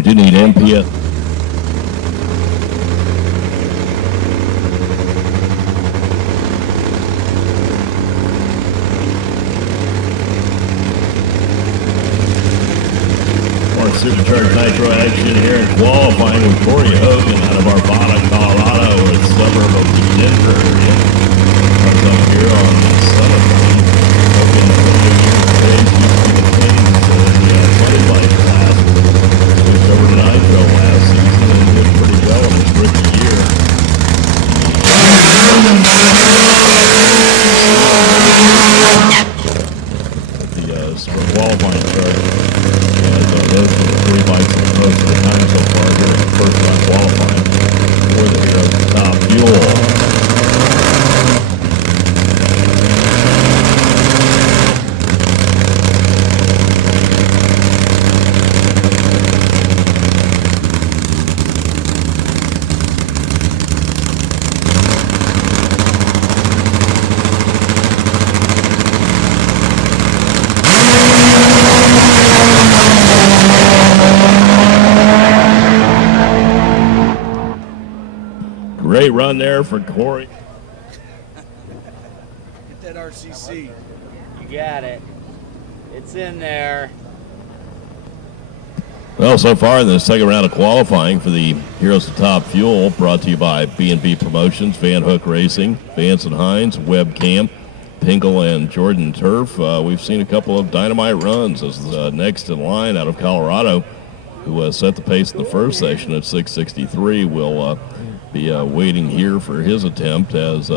We do need MPS. Supercharged nitro action here in qualifying with Korry Hogan out of Arvada, Colorado, a suburb of the Denver area. Comes up here on the summertime. Hogan, the funny bike class, switched over to nitro last season and did pretty well in his rookie year. The qualifying chart. Those are the 3 bikes that most of the time so far here in the first time qualifying for the Heroes Top Fuel. Great run there for Korry. Get that RCC. You got it. It's in there. Well, so far in the second round of qualifying for the Heroes of Top Fuel, brought to you by B&B Promotions, Van Hook Racing, Vance and Hines, Webcam, Pinkel, and Jordan Turf. We've seen a couple of dynamite runs as next in line out of Colorado, who set the pace in the first session at 6:63, will be waiting here for his attempt as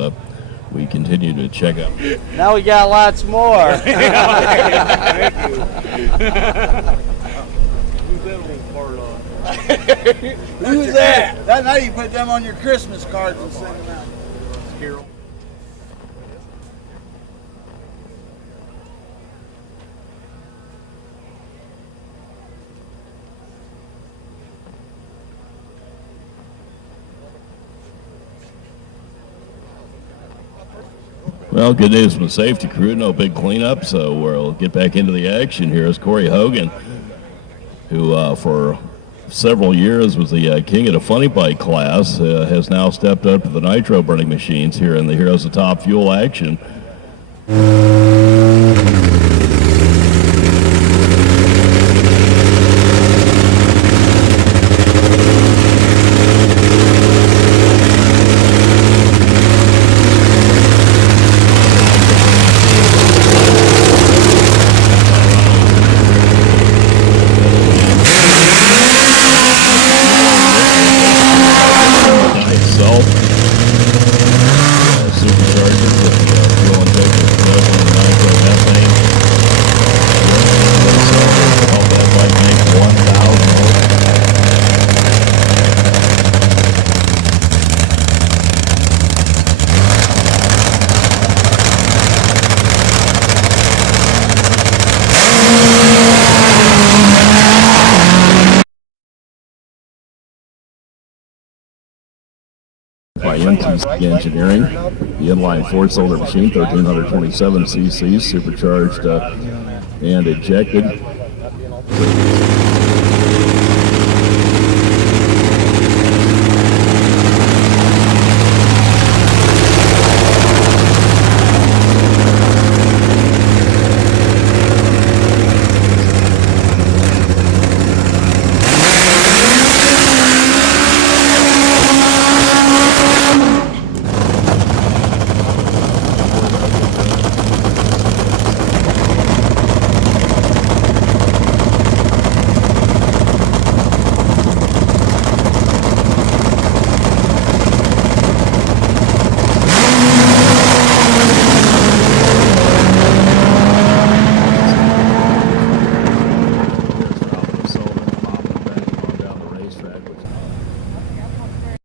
we continue to check out. Now we got lots more. Who's that? Now you put them on your Christmas cards and send them out. Carol. Well, good news from the safety crew. No big cleanup, so we'll get back into the action here as Korry Hogan, who for several years was the king of the funny bike class, has now stepped up to the nitro burning machines here in the Heroes of Top Fuel action. By MTC Engineering, the inline four-cylinder machine, 1327 cc, supercharged and ejected.